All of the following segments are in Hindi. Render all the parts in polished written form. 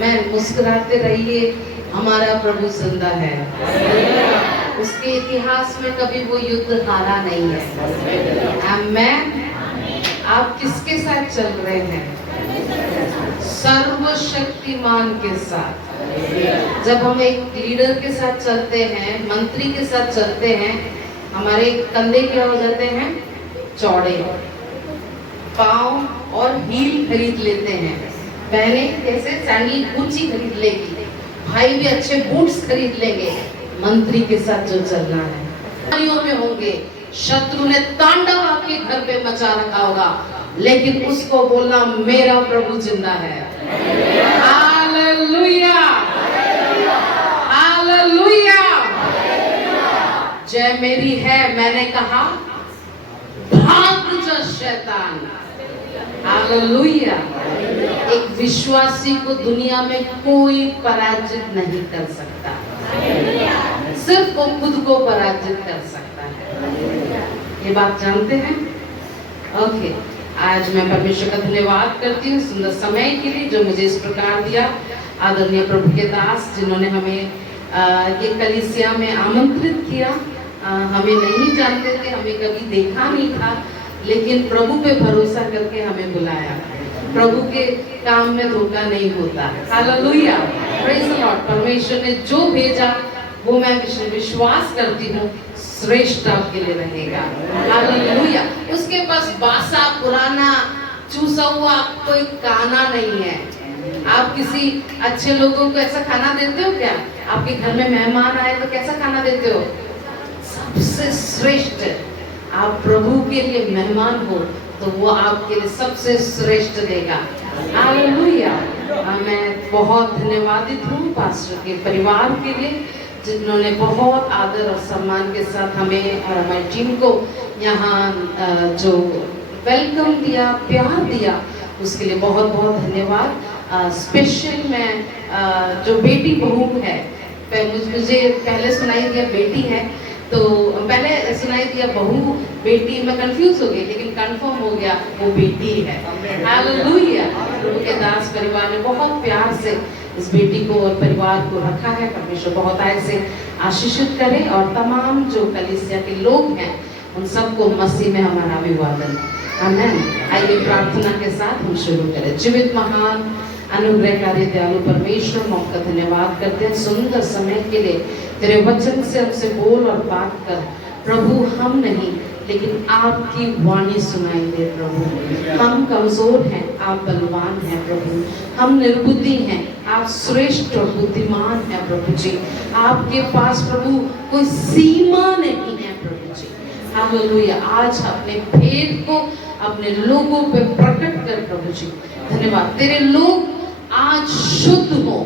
आमेन। मुस्कुराते रहिए, हमारा प्रभु जिंदा है। उसके इतिहास में कभी वो युद्ध हारा नहीं है। आमेन। आप किसके साथ चल रहे हैं? सर्वशक्तिमान के साथ। जब हम एक लीडर के साथ चलते हैं, मंत्री के साथ चलते हैं, हमारे कंधे क्या हो जाते हैं? चौड़े। पाँव और हील खरीद लेते हैं। बहने कैसे सैंडल ऊंची खरीद लेगी, भाई भी अच्छे बूट्स खरीद लेंगे। मंत्री के साथ जो चलना है, में होंगे, शत्रु ने तांडव आपके घर पे मचा रखा होगा, लेकिन उसको बोलना मेरा प्रभु जिंदा है। Hallelujah, hallelujah. जय मेरी है, मैंने कहा भाग जा शैतान। हालेलुया। एक विश्वासी को दुनिया में कोई पराजित नहीं कर सकता, सिर्फ वो खुद को पराजित कर सकता है। ये बात जानते हैं? ओके। आज मैं परमेश्वर का धन्यवाद करती हूँ सुंदर समय के लिए जो मुझे इस प्रकार दिया। आदरणीय प्रभु के दास जिन्होंने हमें ये कलीसिया में आमंत्रित किया। हमें नहीं जानते थे, हमें कभी देखा नहीं था, लेकिन प्रभु पे भरोसा करके हमें बुलाया। प्रभु के काम में धोखा नहीं होता। Hallelujah, praise the Lord. परमेश्वर ने जो भेजा वो मैं विश्वास करती हूँ श्रेष्ठ आपके लिए रहेगा। हालेलुया। उसके पास बासा पुराना चूसा हुआ कोई खाना नहीं है। आप किसी अच्छे लोगों को ऐसा खाना देते हो क्या? आपके घर में मेहमान आए तो कैसा खाना देते हो? सबसे श्रेष्ठ। आप प्रभु के लिए मेहमान हो तो वो आपके लिए सबसे श्रेष्ठ देगा। हालेलुया। मैं बहुत धन्यवादित हूँ पास्टर के परिवार के लिए जिन्होंने बहुत आदर और सम्मान के साथ हमें और हमारी टीम को यहाँ जो वेलकम दिया, प्यार दिया, उसके लिए बहुत बहुत धन्यवाद। स्पेशल मैं जो बेटी बहू है, मुझे पहले सुनाई दिया बेटी है, तो पहले सुनाई दिया बहू बेटी, मैं कंफ्यूज हो गई, लेकिन कंफर्म हो गया वो बेटी है। हालेलुया। प्रभु के दास परिवार ने बहुत प्यार से इस बेटी को और परिवार को रखा है। परमेश्वर बहुत आय से आशीषित करे और तमाम जो कलीसिया के लोग हैं उन सबको मसीह में हमारा अभिवादन। आमीन। आइए प्रार्थना के साथ हम शुरू करें। जीवित महान अनुग्रहकारी दयालु परमेश्वर, हम आपका धन्यवाद करते हैं सुंदर समय के लिए। तेरे वचन से हमसे बोल और बात कर प्रभु। हम नहीं लेकिन आपकी वाणी सुनाई दे प्रभु। हम कमजोर हैं, आप बलवान हैं प्रभु। हम निर्बुद्धि हैं, आप श्रेष्ठ और बुद्धिमान हैं प्रभु जी। आपके पास प्रभु कोई सीमा नहीं है प्रभु जी। हालेलुया। आज अपने भेद को अपने लोगों पे प्रकट कर प्रभु जी। धन्यवाद। तेरे लोग आज शुद्ध हो,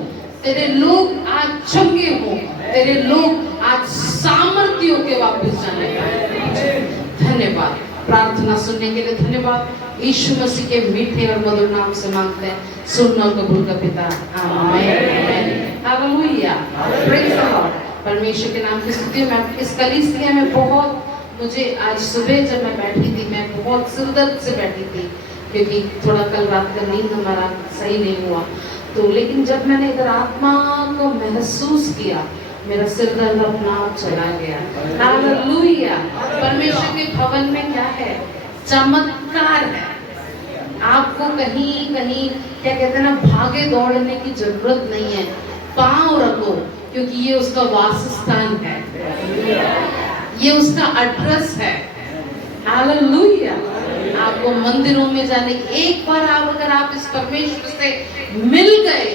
तेरे लोग आज चंगे हो, तेरे लोग आज सामर्थ्यों के वापस जाने का धन्यवाद। प्रार्थना सुनने के लिए धन्यवाद। यीशु मसीह के मीठे और मधुर नाम से मांगते हैं, सुनना कबूल का पिता। आमीन। हालेलुया। Praise the Lord. परमेश्वर के नाम की स्तुति। मैं इस कलीसिया में बहुत, मुझे आज सुबह जब मैं बैठी थी, मैं बहुत सिरदर्द से बैठी थी क्योंकि थोड़ा कल रात का नींद हमारा सही नहीं हुआ। तो लेकिन जब मैंने इधर आत्मा को महसूस किया, मेरा सिर दर्द अपना आप चला गया। हालेलुया। परमेश्वर के भवन में क्या है? चमत्कार है। आपको कहीं कहीं क्या कहते हैं ना, भागे दौड़ने की जरूरत नहीं है। पांव रखो क्योंकि ये उसका वासस्थान है, ये उसका एड्रेस है। हालेलुया। आपको मंदिरों में जाने, एक बार आप अगर आप इस परमेश्वर से मिल गए,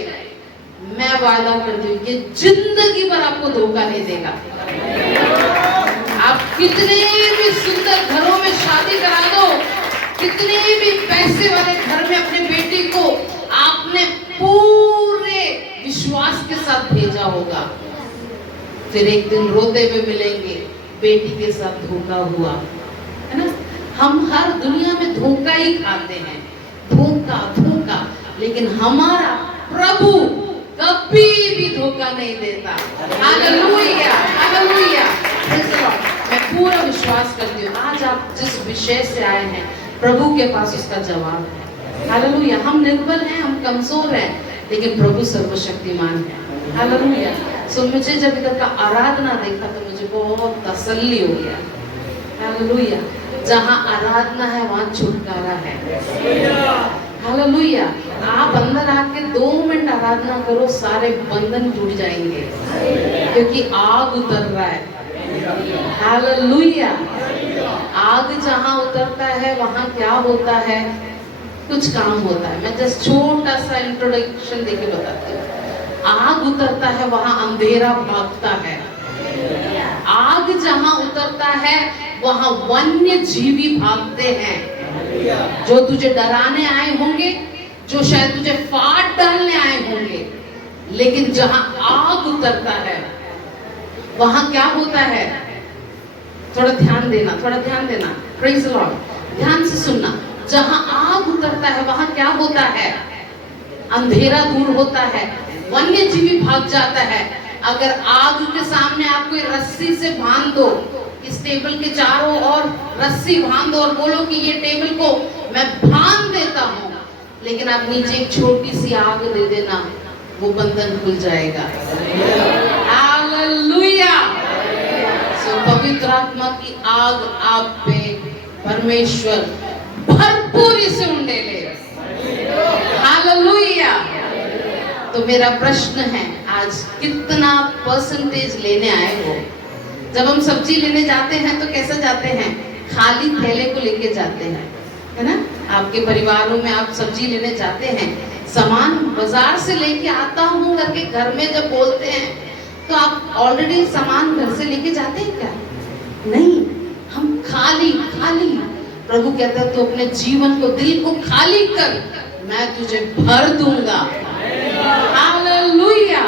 मैं वादा करती हूँ कि जिंदगी भर आपको धोखा नहीं देगा। आप कितने भी सुंदर घरों में शादी करा दो, कितने भी पैसे वाले घर में अपने बेटी को आपने पूरे विश्वास के साथ भेजा होगा, फिर एक दिन रोते हुए मिलेंगे बेटी के साथ धोखा हुआ, है ना। हम हर दुनिया में धोखा ही खाते हैं, धोखा धोखा, लेकिन हमारा प्रभु कभी भी धोखा नहीं देता। Hallelujah, hallelujah. मैं पूरा विश्वास करती हूँ आज आप जिस विषय से आए हैं प्रभु के पास उसका जवाब है। हालेलुया। हम निर्बल हैं, हम कमजोर हैं, लेकिन प्रभु सर्वशक्तिमान है। हालेलुया। सो मुझे जब इधर का आराधना देखा तो मुझे बहुत तसल्ली हो गया। हालेलुया। जहाँ आराधना है वहाँ छुटकारा है। हालेलुया। आप अंदर आके 2 मिनट आराधना करो, सारे बंधन टूट जाएंगे, क्योंकि आग उतर रहा है। हालेलुया। आग जहाँ उतरता है वहाँ क्या होता है? कुछ काम होता है। मैं जस्ट छोटा सा इंट्रोडक्शन देके बताती हूँ। आग उतरता है वहाँ अंधेरा भागता है। आग जहाँ उतरता है वहाँ वन्य जीवी भागते हैं, जो तुझे डराने आए होंगे, जो शायद तुझे फाड़ डालने आए होंगे। लेकिन जहाँ आग उतरता है वहाँ क्या होता है? थोड़ा ध्यान देना, थोड़ा ध्यान देना। Praise the Lord. ध्यान से सुनना। जहाँ आग उतरता है वहाँ क्या होता है? अंधेरा दूर होता है, वन्य जीवी भाग जाता है। अगर आग के सामने आप कोई रस्सी से बांध दो, इस टेबल के चारों ओर रस्सी बांध दो और बोलो कि ये टेबल को मैं बांध देता हूँ, लेकिन आप नीचे एक छोटी सी आग दे देना, वो बंधन खुल जाएगा। हालेलुया। सो पवित्र आत्मा की आग आप पे परमेश्वर भरपूरी से उंडेले। हालेलुया। तो मेरा प्रश्न है, आज कितना परसेंटेज लेने आए हो? जब हम सब्जी लेने जाते हैं तो कैसे जाते हैं? खाली थैले को लेके जाते हैं, है ना? आपके परिवारों में आप सब्जी लेने जाते हैं, सामान बाजार से लेके आता हूँ करके घर में जब बोलते हैं तो आप ऑलरेडी सामान घर से लेके जाते हैं क्या? नहीं, हम खाली खाली। प्रभु कहता है तू अपने जीवन को, दिल को खाली कर, मैं तुझे भर दूंगा। हालेलुया।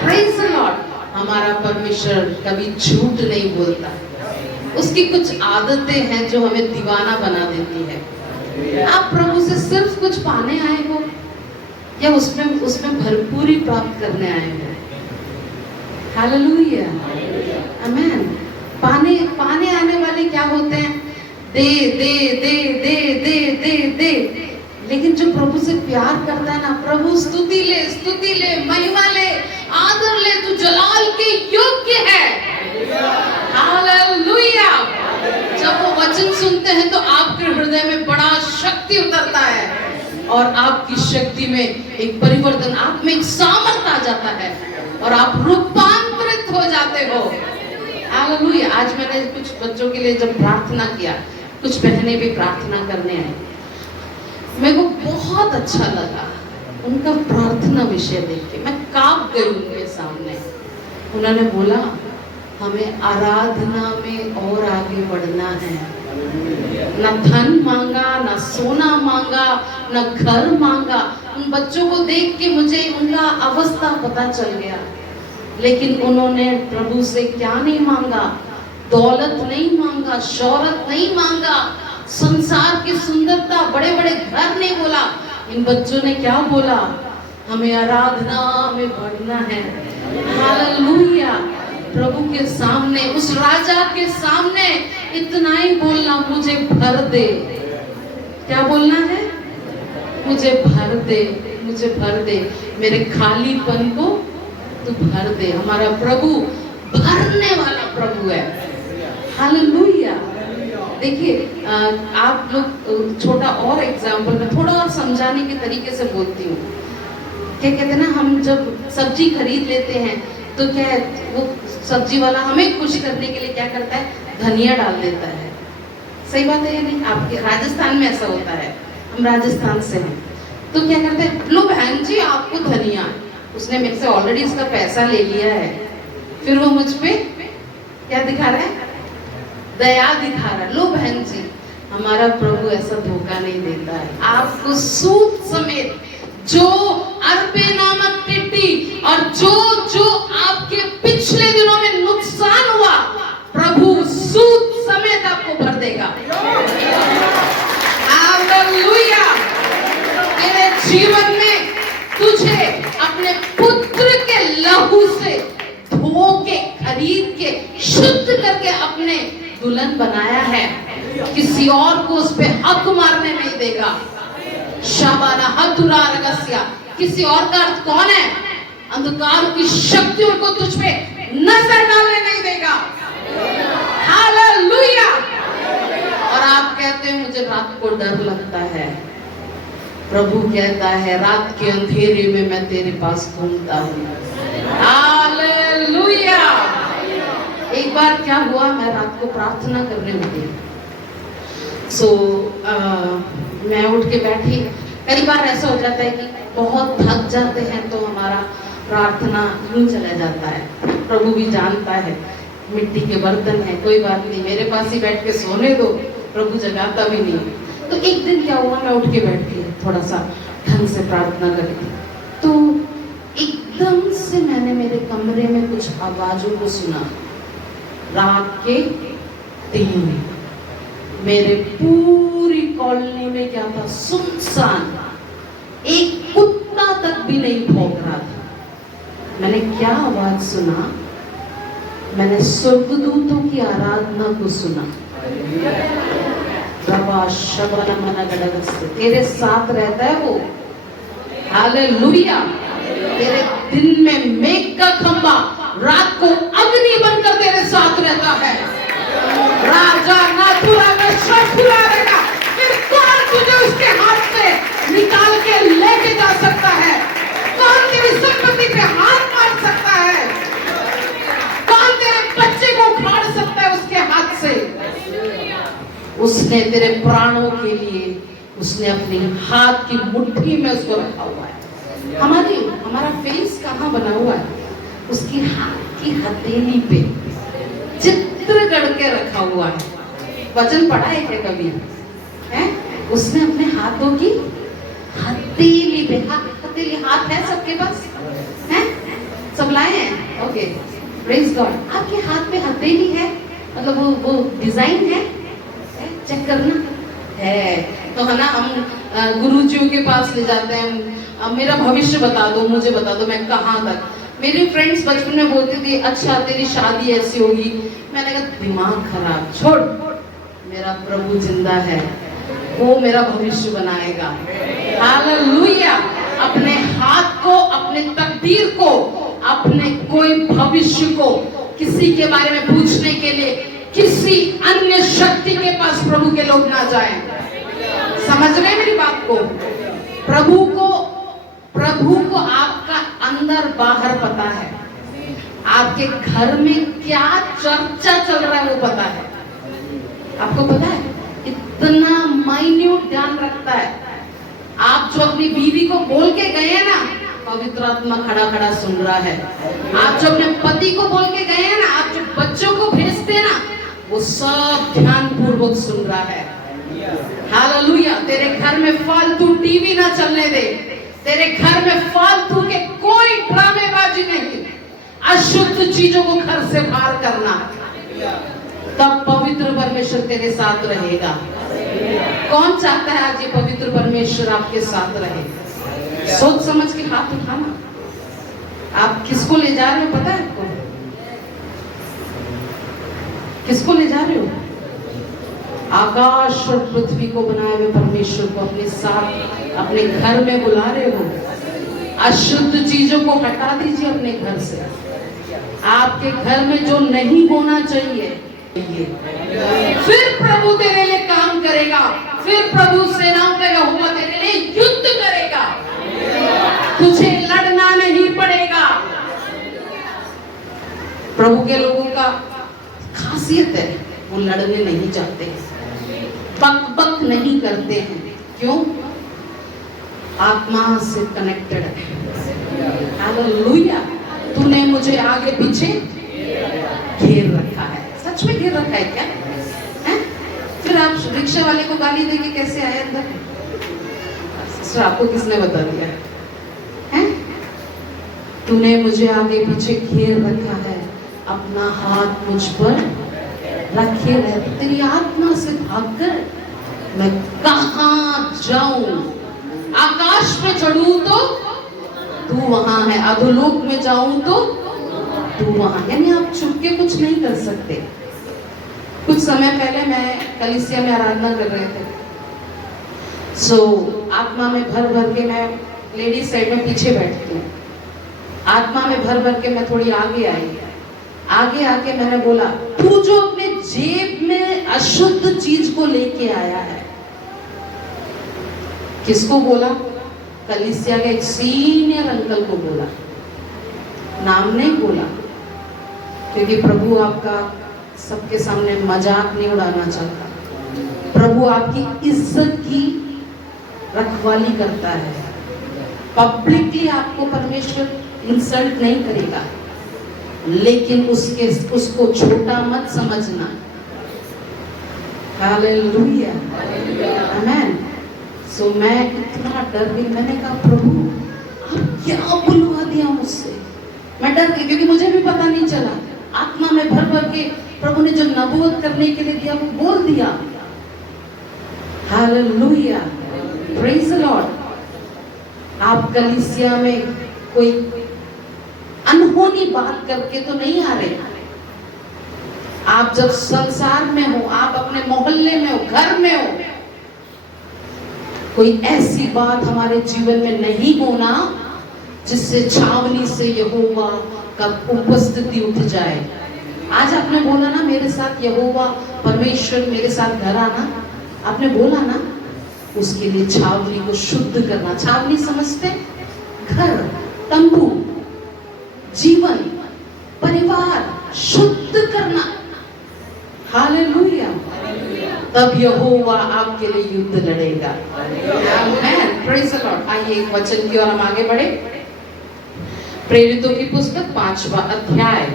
Praise the Lord. हमारा परमेश्वर कभी झूठ नहीं बोलता। उसकी कुछ आदतें हैं जो हमें दीवाना बना देती है। आप प्रभु से सिर्फ कुछ पाने आए हो या उसमें भरपूरी प्राप्त करने आए हो? हालेलुया। आमेन। पाने आने वाले क्या होते हैं? दे दे दे दे दे दे दे। लेकिन जो प्रभु से प्यार करता है ना, प्रभु स्तुति ले, महिमा ले, आदर ले, तू जलाल के योग्य है। हालेलुया। जब वो वचन सुनते हैं तो आपके हृदय में बड़ा शक्ति उतरता है और आपकी शक्ति में एक परिवर्तन, आप में एक सामर्थ आ जाता है और आप रूपांतरित हो जाते हो। हालेलुया। आज मैंने कुछ बच्चों के लिए जब प्रार्थना किया, कुछ बहनें भी प्रार्थना करने आई, मेरे को बहुत अच्छा लगा उनका प्रार्थना विषय देख के। मैं कांप गई उनके सामने। उन्होंने बोला हमें आराधना में और आगे बढ़ना है। ना धन मांगा, ना सोना मांगा, ना घर मांगा। उन बच्चों को देख के मुझे उनका अवस्था पता चल गया। लेकिन उन्होंने प्रभु से क्या नहीं मांगा? दौलत नहीं मांगा, शौहरत नहीं मांगा, संसार की सुंदरता, बड़े बड़े घर नहीं बोला। इन बच्चों ने क्या बोला? हमें आराधना में बढ़ना है। हालेलुया। प्रभु के सामने, उस राजा के सामने इतना ही बोलना, मुझे भर दे। क्या बोलना है? मुझे भर दे, मुझे भर दे, मेरे खालीपन को तू भर दे। हमारा प्रभु भरने वाला प्रभु है। हालेलुया। देखिए आप लोग, छोटा और एग्जाम्पल में थोड़ा और समझाने के तरीके से बोलती हूँ। क्या कहते हैं ना, हम जब सब्जी खरीद लेते हैं तो क्या है, वो सब्जी वाला हमें खुश करने के लिए क्या करता है? धनिया डाल देता है। सही बात है या नहीं? आपके राजस्थान में ऐसा होता है, हम राजस्थान से हैं। तो क्या करते हैं, लो बहन जी आपको धनिया, उसने मेरे से ऑलरेडी इसका पैसा ले लिया है। फिर वो मुझ पे क्या दिखा रहा है? दया दिखा रहा है। लो बहन जी, हमारा प्रभु ऐसा धोखा नहीं देता है। आपको सूद समेत जो अरबे नामक टिड्डी और जो आपके पिछले दिनों में नुकसान हुआ, प्रभु सूद समेत आपको भर देगा। हालेलुया। मेरे जीवन में तुझे अपने पुत्र के लहू से धो के, खरीद के, शुद्ध करके अपने दुल्हन बनाया है। किसी और को उस पे हक मारने नहीं देगा। शाबाना हदुरा रगस्या। किसी और का अर्थ कौन है? अंधकार की शक्तियों को तुझ पे नजर डालने नहीं देगा। हालेलुया। और आप कहते हैं मुझे रात को डर लगता है। प्रभु कहता है रात के अंधेरे में मैं तेरे पास घूमता हूँ। हालेलुया। एक बार क्या हुआ, मैं रात को प्रार्थना करने लगी। मैं उठ के बैठी। कई बार ऐसा हो जाता है कि बहुत थक जाते हैं तो हमारा प्रार्थना यूं चला जाता है। प्रभु भी जानता है, मिट्टी के बर्तन है, कोई बात नहीं, मेरे पास ही बैठ के सोने दो, प्रभु जगाता भी नहीं। तो एक दिन क्या हुआ, मैं उठ के बैठ गई, थोड़ा सा ढंग से प्रार्थना कर रही। तो एकदम से मैंने मेरे कमरे में कुछ आवाजों को सुना। रात के 3, मेरे पूरी कॉलोनी में क्या था, सुनसान, एक कुत्ता तक भी नहीं भौंक रहा था। मैंने क्या आवाज सुना? मैंने स्वर्गदूतों की आराधना को सुना। तेरे साथ रहता है वो। हालेलुया। तेरे दिन में मेघ का खंभा, रात को अग्नि बनकर तेरे साथ रहता है। राजा नाथुरा में शफुरा रहेगा, फिर कौन तुझे उसके हाथ से निकाल के लेके जा सकता है? कौन तेरी संपत्ति पे हाथ मार सकता है? कौन तेरे बच्चे को उखाड़ सकता है उसके हाथ से? उसने तेरे प्राणों के लिए उसने अपने हाथ की मुट्ठी में उसको रखा हुआ है। हमारा फेस कहाँ बना हुआ है? उसकी हाथ की हथेली पे चित्र गढ़ के रखा हुआ है। वचन पढ़ा है क्या कभी? है? उसने अपने हाथों की हथेली पे, हथेली हाथ है सबके पास? है? सब लाए हैं? Okay, praise God. आपके हाथ पे हथेली है, मतलब वो डिजाइन है, चेक करना है तो है ना। हम गुरुजियों के पास ले जाते हैं, अब मेरा भविष्य बता दो, मुझे बता दो मैं कहाँ तक। मेरे फ्रेंड्स बचपन में बोलते थे अच्छा तेरी शादी ऐसी होगी। मैंने कहा दिमाग खराब, छोड़, मेरा प्रभु जिंदा है, वो मेरा भविष्य बनाएगा। हालेलुया। अपने हाथ को, अपने तकदीर को, अपने कोई भविष्य को किसी के बारे में पूछने के लिए किसी अन्य शक्ति के पास प्रभु के लोग ना जाएं। समझ रहे मेरी बात को? प्रभु को आपका अंदर बाहर पता है। आपके घर में क्या चर्चा चल रहा है वो पता है। आपको पता है? इतना माइन्यूट ध्यान रखता है। आप जो अपनी बीवी को बोल के गए हैं ना, पवित्र आत्मा खड़ा खड़ा सुन रहा है। आप जो अपने पति को बोल के गए हैं ना, आप जो बच्चों को भेजते हैं ना, वो सब ध्यान पूर्वक सुन रहा है। हालेलुया। तेरे घर में फालतू टीवी ना चलने दे। तेरे घर में फालतू के कोई ड्रामेबाजी नहीं, अशुद्ध चीजों को घर से बाहर करना, तब पवित्र परमेश्वर तेरे साथ रहेगा। कौन चाहता है आज ये पवित्र परमेश्वर आपके साथ रहे? सोच समझ के हाथ उठाना। आप किसको ले जा रहे हो पता है आपको? किसको ले जा रहे हो? आकाश और पृथ्वी को बनाए हुए परमेश्वर को अपने साथ अपने घर में बुला रहे हो। अशुद्ध चीजों को हटा दीजिए अपने घर से। आपके घर में जो नहीं होना चाहिए, फिर प्रभु तेरे लिए काम करेगा। फिर प्रभु सेनाओं का यहोवा तेरे लिए युद्ध करेगा। तुझे लड़ना नहीं पड़ेगा। प्रभु के लोगों का खासियत है, वो लड़ने नहीं चाहते, बक बक नहीं करते हैं। क्यों? आत्मा से कनेक्टेड है। हालेलुया। तूने मुझे आगे पीछे घेर रखा है। सच में घेर रखा है क्या? है? फिर आप रिक्शा वाले को गाली देके कैसे आए अंदर? सिस्टर आपको किसने बता दिया है? तूने मुझे आगे पीछे घेर रखा है, अपना हाथ मुझ पर रखे रह। तेरी आत्मा से भागकर मैं कहाँ जाऊं? आकाश पे चढ़ूं तो तू वहां है, अधोलोक में जाऊं तो तू वहां। यानी आप छुप के कुछ नहीं कर सकते। कुछ समय पहले मैं कलीसिया में आराधना कर रहे थे। आत्मा में भर भर के मैं लेडीज साइड में पीछे बैठती हूँ। आत्मा में भर भर के मैं थोड़ी आगे आई। आगे आके मैंने बोला, तू जो अपने जेब में अशुद्ध चीज को लेके आया है। किसको बोला? कलीसिया के एक सीनियर अंकल को बोला, नाम नहीं बोला, क्योंकि प्रभु आपका सबके सामने मजाक नहीं उड़ाना चाहता। प्रभु आपकी इज्जत की रखवाली करता है। पब्लिकली आपको परमेश्वर इंसल्ट नहीं करेगा, लेकिन उसको छोटा मत समझना। हालेलुया, आमेन। सो मैं इतना डर गई। मैंने कहा, प्रभु आप क्या बुलवा दिया मुझसे? मैं डर गई, क्योंकि मुझे भी पता नहीं चला। आत्मा में भर भर के प्रभु ने जो नबूवत करने के लिए दिया वो बोल दिया। Hallelujah, praise the Lord. आप कलीसिया में कोई अनहोनी बात करके तो नहीं आ रहे। आप जब संसार में हो, आप अपने मोहल्ले में हो, घर में हो, कोई ऐसी बात हमारे जीवन में नहीं होना जिससे छावनी से यहोवा का उपस्थिति उठ जाए। आज आपने बोला ना, मेरे साथ यहोवा परमेश्वर मेरे साथ घर आना, आपने बोला ना, उसके लिए छावनी को शुद्ध करना। छावनी समझते? घर, तंबू, जीवन, परिवार शुद्ध करना। हालेलुया, तब यहोवा आपके लिए युद्ध लड़ेगा। आमेन, प्रेज द लॉर्ड। आइए एक वचन की ओर हम आगे बढ़े। प्रेरितों की पुस्तक 5वां अध्याय,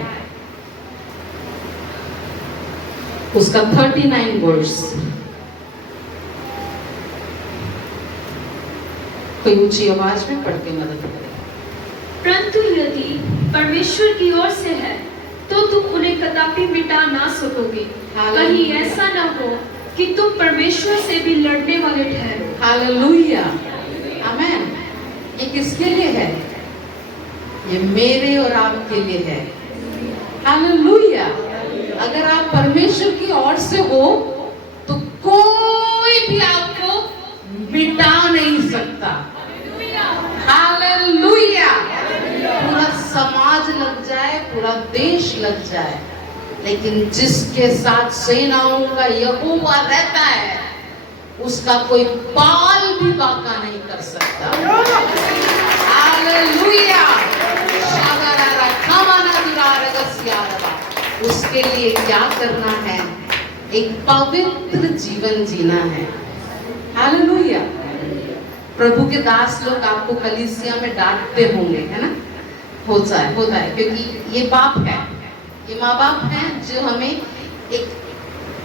उसका 39 वर्स। कोई ऊंची आवाज में पढ़ के मदद करे। परंतु यदि परमेश्वर की ओर से है तो तुम उन्हें कदापि मिटा ना सकोगे। कहीं ऐसा ना हो कि तुम परमेश्वर से भी लड़ने वाले ठहरो। हालेलुया, आमेन। ये किसके लिए है? ये मेरे और आपके लिए है। हालेलुया। अगर आप परमेश्वर की ओर से हो तो कोई भी आपको मिटा नहीं सकता। हालेलुया। पूरा समाज लग जाए, पूरा देश लग जाए, लेकिन जिसके साथ सेनाओं का यहोवा रहता है, उसका कोई बाल भी बाका नहीं कर सकता। हालेलुया। उसके लिए क्या करना है? एक पवित्र जीवन जीना है। हालेलुया। प्रभु के दास लोग आपको कलीसिया में डांटते होंगे, है ना? होता है, क्योंकि ये बाप है, ये माँ बाप हैं जो हमें एक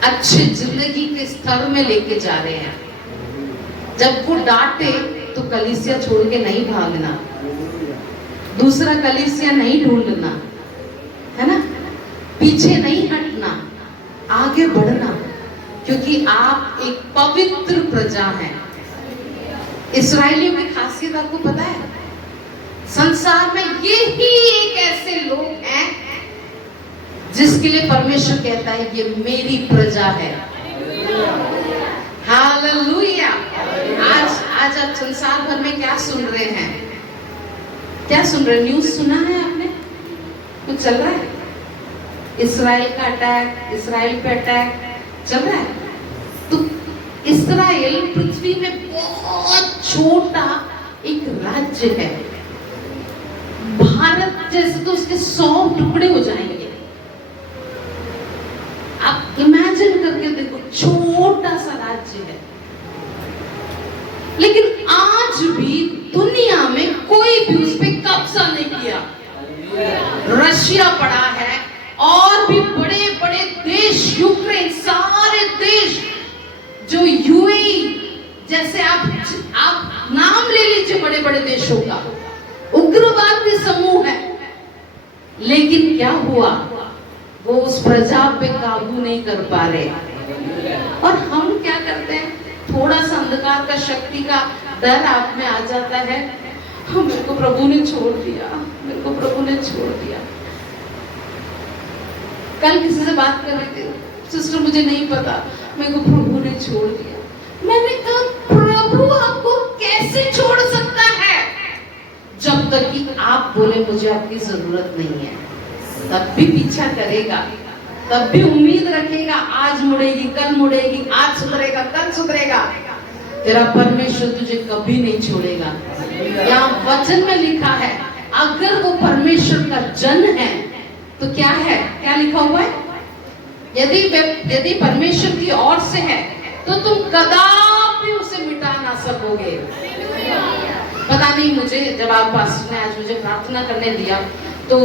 अच्छी जिंदगी के स्तर में लेके जा रहे हैं। जब वो डांटे तो कलीसिया छोड़ के नहीं भागना, दूसरा कलीसिया नहीं ढूंढना, है ना? पीछे नहीं हटना, आगे बढ़ना, क्योंकि आप एक पवित्र प्रजा हैं। इस्राएलियों की खासियत आपको पता है? संसार में यही एक ऐसे लोग हैं जिसके लिए परमेश्वर कहता है ये मेरी प्रजा है। हालेलुया। आज आप संसार भर में क्या सुन रहे हैं? क्या सुन रहे? न्यूज़ सुना है आपने? कुछ चल रहा है? इस्राएल का अटैक, इस्राएल पे अटैक चल रहा है। तो इस्राएल पृथ्वी में बहुत छोटा एक राज्य है। भारत जैसे तो उसके 100 टुकड़े हो जाएंगे। आप इमेजिन करके देखो, छोटा सा राज्य है, लेकिन आज भी दुनिया में कोई भी उस पर कब्जा नहीं किया। रशिया पड़ा है और भी बड़े बड़े देश, यूक्रेन, सारे देश जो यूएई जैसे आप नाम ले लीजिए बड़े बड़े देशों का, उग्रवादी समूह है। लेकिन क्या हुआ? वो उस प्रजा पे काबू नहीं कर पा रहे। और हम क्या करते हैं? थोड़ा सा अंधकार का शक्ति का डर आप में आ जाता है। मेरे को प्रभु ने छोड़ दिया, मेरे को प्रभु ने छोड़ दिया। कल किसी से बात कर रही थी, सिस्टर मुझे नहीं पता, मेरे को प्रभु ने छोड़ दिया। मैंने कहा प्रभु आपको कैसे छोड़ सकता है? जब तक कि आप बोले मुझे आपकी जरूरत नहीं है, तब भी पीछा करेगा, तब भी उम्मीद रखेगा आज मुड़ेगी, कल मुड़ेगी, आज सुधरेगा, कल सुधरेगा। तेरा परमेश्वर तुझे कभी नहीं छोड़ेगा। यहाँ वचन में लिखा है, अगर वो परमेश्वर का जन है तो क्या है, क्या लिखा हुआ है? यदि परमेश्वर की ओर से है तो तुम कदापि उसे मिटा ना सकोगे। पता नहीं, मुझे जब आप पास्टर ने आज मुझे प्रार्थना करने दिया तो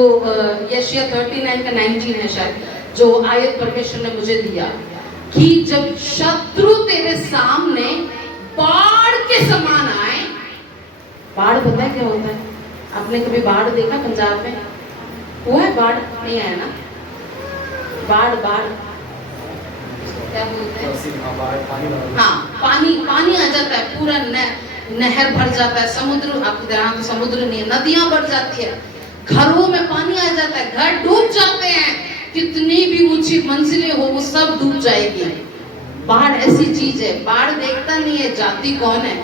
यशायाह 39 का 19 है शायद, जो आयत परमेश्वर ने मुझे दिया कि जब शत्रु तेरे सामने बाढ़ के समान आए। बाढ़ पता है क्या होता है? आपने कभी बाढ़ देखा पंजाब में? हुआ है बाढ़? नहीं आया ना? बाढ़ क्या बोलते हैं? हाँ, पानी आ जाता है, पूरा नहर भर जाता है, समुद्र, आपके यहाँ तो समुद्र नहीं है, नदियां भर जाती है, घरों में पानी आ जाता है, घर डूब जाते हैं, कितनी भी ऊंची मंजिलें हो वो सब डूब जाएगी। बाढ़ ऐसी चीज है, बाढ़ देखता नहीं है जाति कौन है।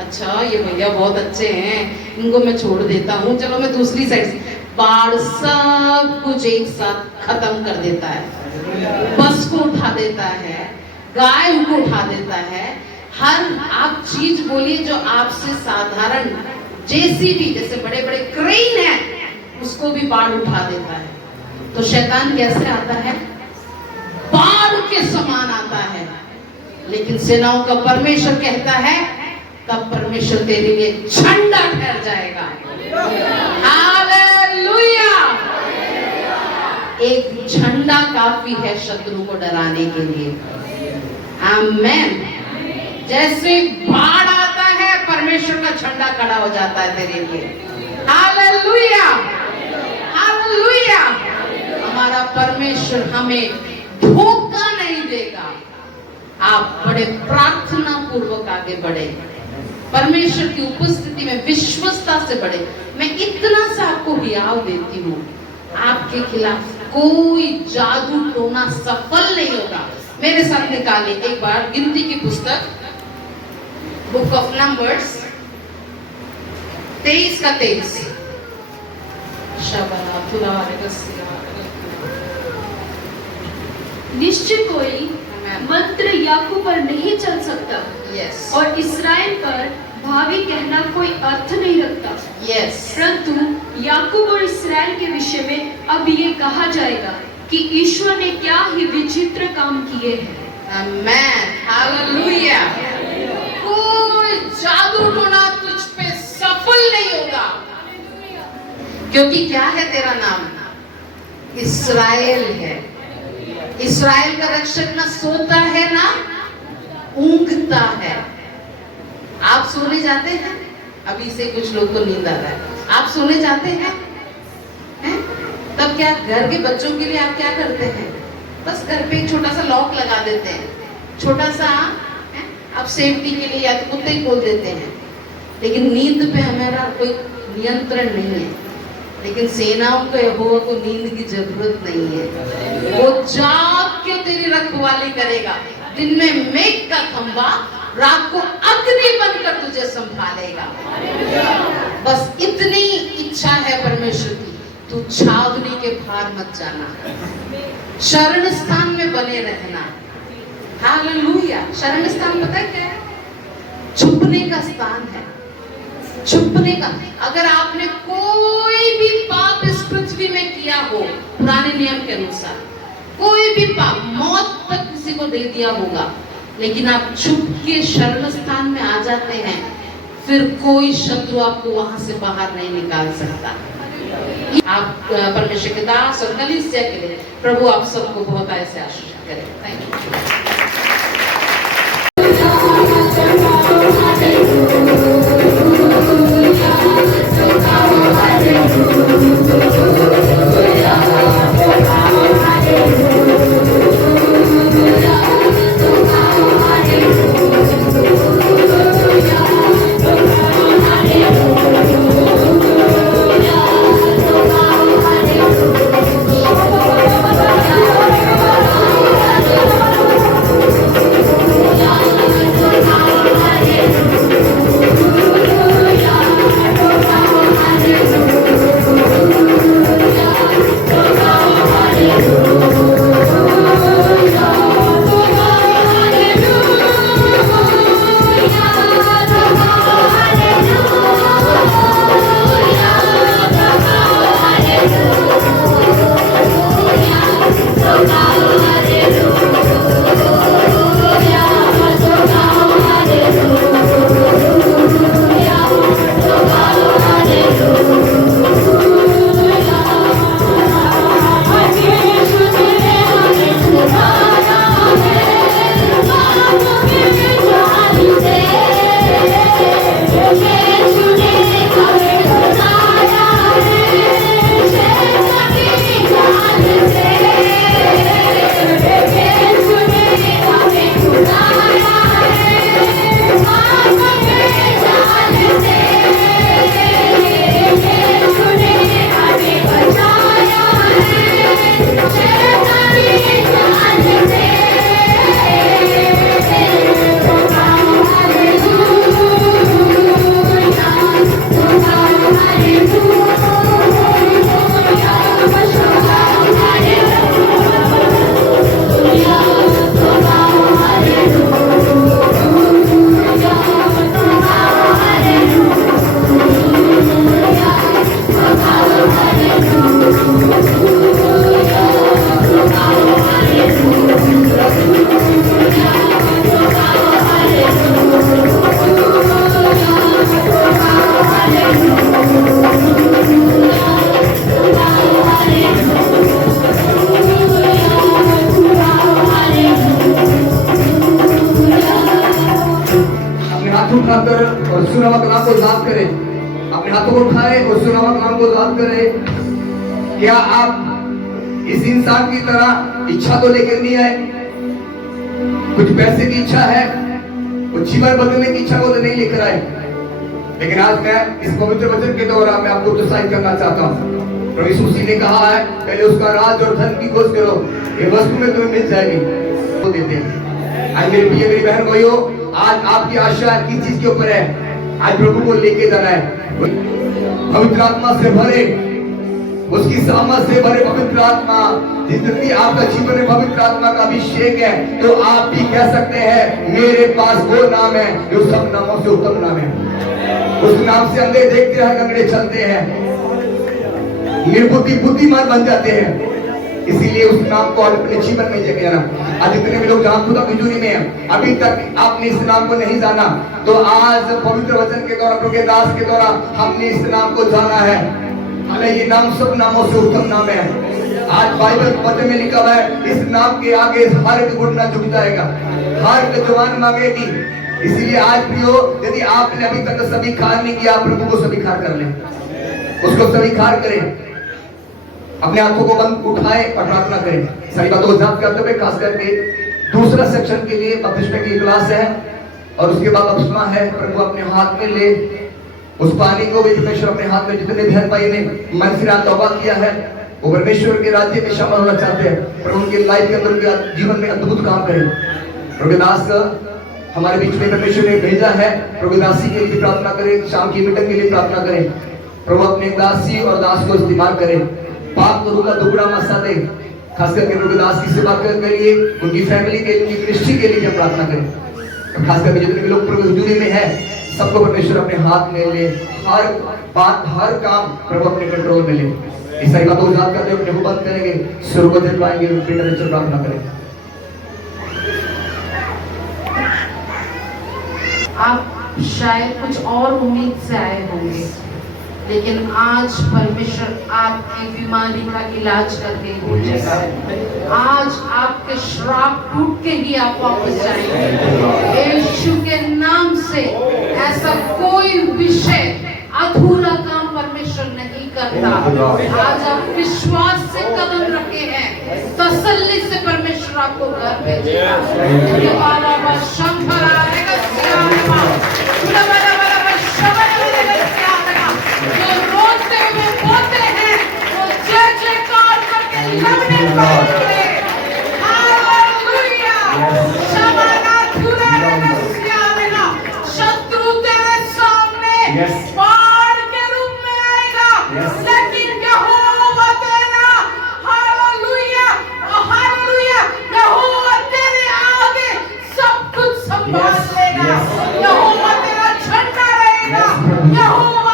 अच्छा ये भैया बहुत अच्छे हैं, इनको मैं छोड़ देता हूँ, चलो मैं दूसरी साइड से। बाढ़ सब कुछ एक साथ खत्म कर देता है, बस को उठा देता है, गाय को उठा देता है, हर आप चीज बोलिए जो आपसे साधारण, जेसीबी जैसे बड़े बड़े क्रेन है, उसको भी बाढ़ उठा देता है। तो शैतान कैसे आता है? बाढ़ के समान आता है। लेकिन सेनाओं का परमेश्वर कहता है, तब परमेश्वर तेरे लिए झंडा ठहर जाएगा। हालेलुया! एक झंडा काफी है शत्रु को डराने के लिए। आमेन। जैसे बाढ़ आता है, परमेश्वर का झंडा खड़ा हो जाता है तेरे लिए। हालेलुया! हालेलुया! हमारा परमेश्वर हमें धोखा नहीं देगा। आप बड़े प्रार्थना पूर्वक आगे बढ़े, परमेश्वर की उपस्थिति में विश्वसता से बढ़े। मैं इतना सा आपको हियाव देती हूँ, आपके खिलाफ कोई जादू टोना सफल नहीं होगा। मेरे साथ निकाले एक बार गिनती की पुस्तक, बुक ऑफ नंबर्स 23 का 23। निश्चय कोई मंत्र याकूब पर नहीं चल सकता, और इस्राएल पर भावी कहना कोई अर्थ नहीं रखता। परंतु याकूब और इस्राएल के विषय में अब ये कहा जाएगा कि ईश्वर ने क्या ही विचित्र काम किए हैं। आमेन, हालेलुया। कोई जादू टोना तुझ पे सफल नहीं होगा, क्योंकि क्या है तेरा नाम? इस्राएल है। इस्राएल का रक्षक ना सोता है ना ऊँघता है। आप सोने जाते हैं? अभी से कुछ लोग को नींद आ रहा है। आप सोने जाते हैं? तब क्या घर के बच्चों के लिए आप क्या करते हैं? बस घर पे एक छोटा सा लॉक लगा देते हैं, छोटा सा आप सेफ्टी के लिए, या तो कुत्ते ही खोल देते हैं। लेकिन नींद पे हमारा कोई नियंत्रण नहीं है। लेकिन सेनाओं को यहोवा को नींद की जरूरत नहीं है। वो जाग के तेरी रखवाली करेगा। दिन में मेघ का खंभा, रात को अग्नि बनकर तुझे संभालेगा। बस इतनी इच्छा है परमेश्वर की, तू छावनी के बाहर मत जाना, शरण स्थान में बने रहना। हालेलुया! शरण स्थान पता है क्या है? छुपने का स्थान है, छुपने का। अगर आपने कोई भी पाप इस पृथ्वी में किया हो, पुराने नियम के अनुसार कोई भी पाप, मौत तक किसी को दे दिया होगा, लेकिन आप छुप के शरण स्थान में आ जाते हैं, फिर कोई शत्रु आपको वहां से बाहर नहीं निकाल सकता। आप परमेश्वर के दास और कलीसिया के लिए प्रभु आप सबको बहुत ऐसे आशीष करें। Thank you. को याद करें। क्या आप इस इंसान की तरह इच्छा तो लेकर नहीं आए? कुछ पैसे की इच्छा है, कुछ जीवन बदलने की इच्छा को तो नहीं लेकर आए। लेकिन आज मैं इस पवित्र वचन के द्वारा मैं आपको प्रोत्साहित करना चाहता हूँ। प्रभु यीशु मसीह ने कहा है, पहले उसका राज और धन की खोज करो, ये वस्तु में तुम्हें मिल जाएगी। वो देते हैं। आज मेरे प्रिय मेरी बहन भाइयों, आज आपकी आशा किस चीज के ऊपर है? आज प्रभु को लेके जाना है, पवित्र आत्मा से भरे, उसकी सामर्थ से भरे पवित्र आत्मा। जितनी आपका जीवन में पवित्र आत्मा का अभिषेक है, तो आप भी कह सकते हैं मेरे पास वो नाम है जो सब नामों से उत्तम नाम है। उस नाम से अंधे देखते हैं, लंगड़े चलते हैं, निर्बुद्धि बुद्धिमान बन जाते हैं। इसीलिए उस नाम को अपने जीवन में जगह जाना। आज जितने भी लोग जहां खुदा खजूरी में हैं, अभी तक आपने इस नाम को नहीं जाना, तो आज पवित्र वचन के द्वारा, प्रभु के दास के द्वारा हमने इस नाम को जाना है। हमें ये नाम सब नामों से उत्तम नाम है। आज बाइबल वचन में लिखा हुआ है, इस नाम के आगे हर एक घुटना झुक जाएगा, हर एक जुबान मांगेगी। इसीलिए आज प्रियो, यदि आपने अभी तक स्वीकार नहीं किया, प्रभु को स्वीकार कर ले, उसको स्वीकार करें। अपने हाथों को बंद उठाए और प्रार्थना करें। सारी बातों को याद करते हुए, खास करके दूसरा सेक्शन के लिए बपतिस्मे की क्लास है और उसके बाद बपतिस्मा है। प्रभु अपने हाथ में ले उस पानी को भी परमेश्वर अपने हाथ में, जितने बहन भाई ने मन से तौबा किया है, वो परमेश्वर के राज्य में शामिल होना चाहते हैं, प्रभु उनके लाइफ के अंदर जीवन में अद्भुत काम करें। प्रभु दास हमारे बीच में परमेश्वर ने भेजा है, प्रभु दासी के लिए प्रार्थना करें, शाम की मीटिंग के लिए प्रार्थना करें। प्रभु अपने दासी और दास को इस्तेमाल करें, पाप को का दुगना मसा दे। खास करके प्रभु दास की सेवा के लिए, उनकी फैमिली के लिए, उनकी मिनिस्ट्री के लिए प्रार्थना करें। खास करके जितने भी लोग प्रभु हुजूरी में है, सबको परमेश्वर अपने हाथ में ले, हर बात हर काम प्रभु अपने कंट्रोल में ले। इस सारी बातों को याद करते हुए अपने को बंद करेंगे, सुर को दे पाएंगे, प्रार्थना करें। आप शायद कुछ और उम्मीद से आए होंगे, लेकिन आज परमेश्वर आपकी बीमारी का इलाज करके भेजेगा। आज आपके श्राप टूट के ही आप वापस जाएंगे। यीशु के नाम से ऐसा कोई विषय अधूरा काम परमेश्वर नहीं करता। आज आप विश्वास से कदम रखे हैं, तसल्ली से परमेश्वर आपको घर भेजेगा। जो रोते हुए बोलते हैं, वो जय जयकार करके लगने पाएंगे। हालेलुया। शबाना धुरा नमस्यालेगा। शत्रु तेरे सामने बाढ़ के रूप में आएगा, लेकिन यहोवा तेरा, हालेलुया, हालेलुया, यहोवा तेरे आगे सब कुछ संभाल लेगा। यहोवा तेरा झंडा रहेगा, यहोवा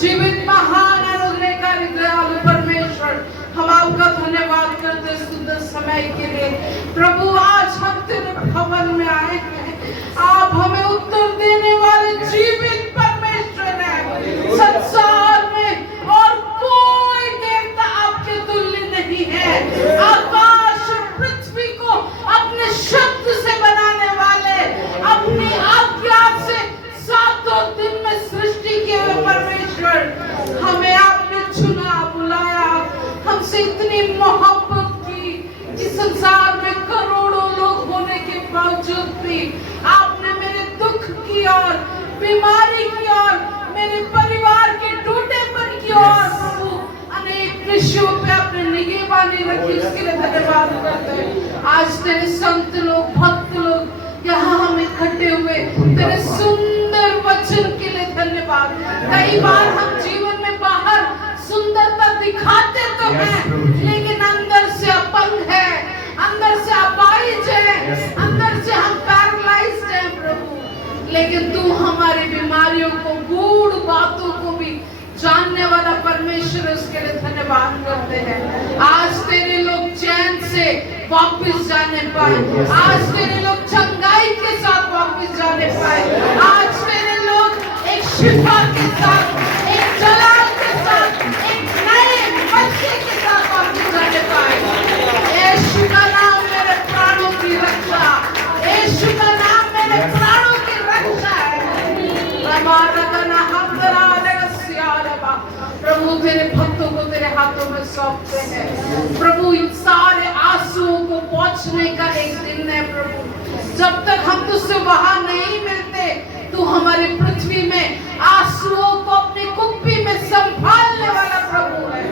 जीवित महान अनुग्रहकारी दयालु परमेश्वर, हम आपका धन्यवाद करते सुंदर समय के लिए। प्रभु आज हम तेरे भवन में आए हैं, आप हमें उत्तर देने वाले जीवित परमेश्वर हैं। संसार में और कोई देवता आपके तुल्य नहीं है। आकाश और पृथ्वी को अपने शब्द से बनाने वाले, अपनी आज्ञा से सातों दिन में सृष्टि किए हुए परमेश्वर, हमें आपने चुना, बुलाया, हमसे इतनी मोहब्बत की कि संसार में करोड़ों लोग होने के बावजूद भी आपने मेरे दुख की और बीमारी की और मेरे परिवार के टूटेपन की और प्रभु अनेक विषयों पे अपने निगरानी रखी, उसके लिए धन्यवाद करते हैं। आज तेरे संत लोग, भक्त लोग यहाँ हम इकट्ठे हुए, तेरे सुंदर वचन के लिए धन्यवाद। कई बार हम जीवन में बाहर सुंदरता दिखाते तो हैं, लेकिन अंदर से अपंग है, अंदर से अपाहिज है, अंदर से हम पैरालाइज्ड हैं प्रभु। लेकिन तू हमारी बीमारियों को, गूढ़ बातों को भी जानने वाला परमेश्वर, उसके लिए धन्यवाद करते हैं। आज तेरे लोग चैन से वापस जाने पाए, आज तेरे लोग चंगाई के साथ वापस जाने पाए, आज तेरे लोग एक शिफा के साथ, एक जलाल के साथ, एक नए बच्चे के साथ वापस जाने पाए। यीशु का नाम मेरे प्राणों हाथों में सौंपते हैं। प्रभु इन सारे आंसुओं को पोंछने का एक दिन है प्रभु। जब तक हम तुझसे वहां नहीं मिलते, तू हमारी पृथ्वी में आंसुओं को अपनी कुप्पी में संभालने वाला प्रभु है।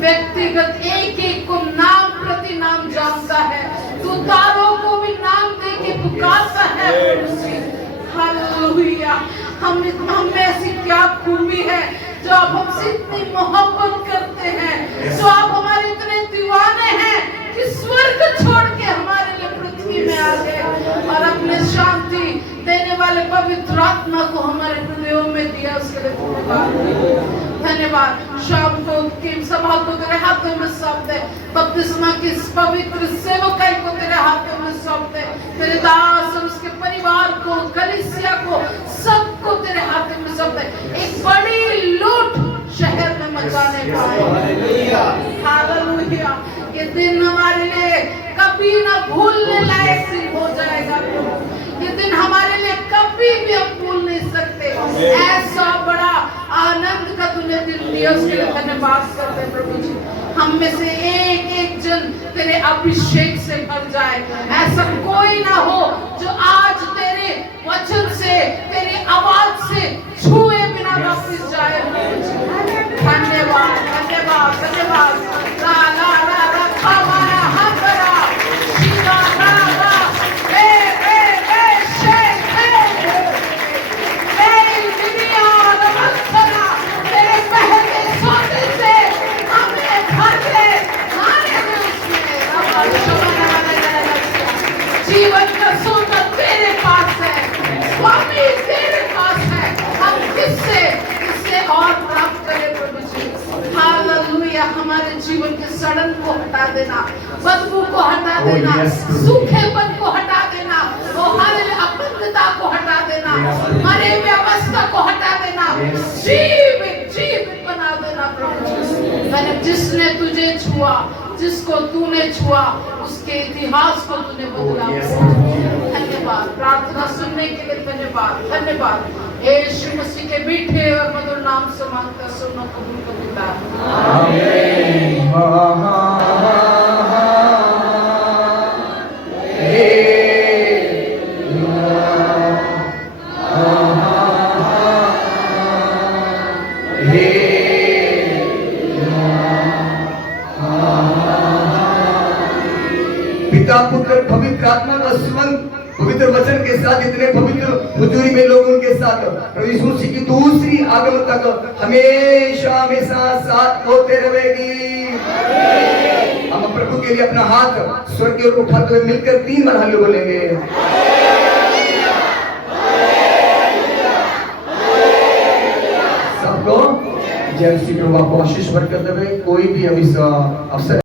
व्यक्तिगत एक एक को नाम प्रति नाम जानता है। तू तारों को भी नाम दे के पुकारता है प्रभु। हालेलुया। हम में ऐसी क्या खूबी है जो आप हमसे इतनी मोहब्बत करते हैं, जो आप हमारे इतने दीवाने हैं कि स्वर्ग छोड़ के हमारे लिए पृथ्वी में आ गए और अपने शांति देने वाले पवित्र आत्मा को हमारे हृदयों में दिया। उसके लिए धन्यवाद। धन्यवाद। शाम को की सभा को तेरे हाथों में सौंप दे। बपतिस्मा की इस पवित्र सेवकाई को तेरे हाथों में सौंप दे। तेरे दास और उसके परिवार को, कलीसिया को, सबको तेरे हाथों में सौंप दे। एक बड़ी लूट शहर में मचाने पाए। हालेलुया। ये दिन हमारे लिए कभी ना भूलने लायक दिन हो जाएगा प्रभु। ये दिन हमारे लिए कभी भी हम भूल नहीं सकते। ऐसा बड़ा आनंद का तूने दिन दिया, उसके लिए धन्यवाद करते हैं प्रभु जी। हम में से एक एक जन तेरे अभिषेक से भर जाए। ऐसा कोई ना हो जो आज तेरे वचन से, तेरी आवाज से छुए बिना वापस जाए। धन्यवाद धन्यवाद धन्यवाद। ला ला ला ला हमारा हमारा शिवा ला ला ए ए ए शे ए दुनिया नमस्कारा तेरे पहले सोते से हमें भर ले मारे उसमें जीवन का सोना तेरे पास है स्वामी, तेरे पास है। हम किससे और प्राप्त करें प्रभु जी। हालेलुया। हमारे जीवन के सड़न को हटा देना, बदबू को हटा देना, सूखेपन को हटा देना, वो हर अपंगता को हटा देना, मरे हुए अवस्था को हटा देना, जीवित बना देना प्रभु जी। मैंने जिसने तुझे छुआ, जिसको तूने छुआ, उसके इतिहास को तूने बदला। धन्यवाद। प्रार्थना सुनने के लिए धन्यवाद। धन्यवाद। यीशु मसीह के मीठे और मधुर नाम से मांगता सुनो कबूल कर पिता। आमीन। पिता, पुत्र, पवित्र आत्मा का सुमन पवित्र वचन के साथ इतने पवित्र हुजूरी में लोग उनके साथ प्रभु यीशु मसीह की दूसरी आगमन तक हमेशा हमेशा साथ होते रहेगी। हम प्रभु के लिए अपना हाथ स्वर्ग की ओर उठाते हुए मिलकर 3 बार हालेलुया बोलेंगे। सबको जय श्री प्रभु। आपको आशीष बरकत देवे। कोई भी अभी अवसर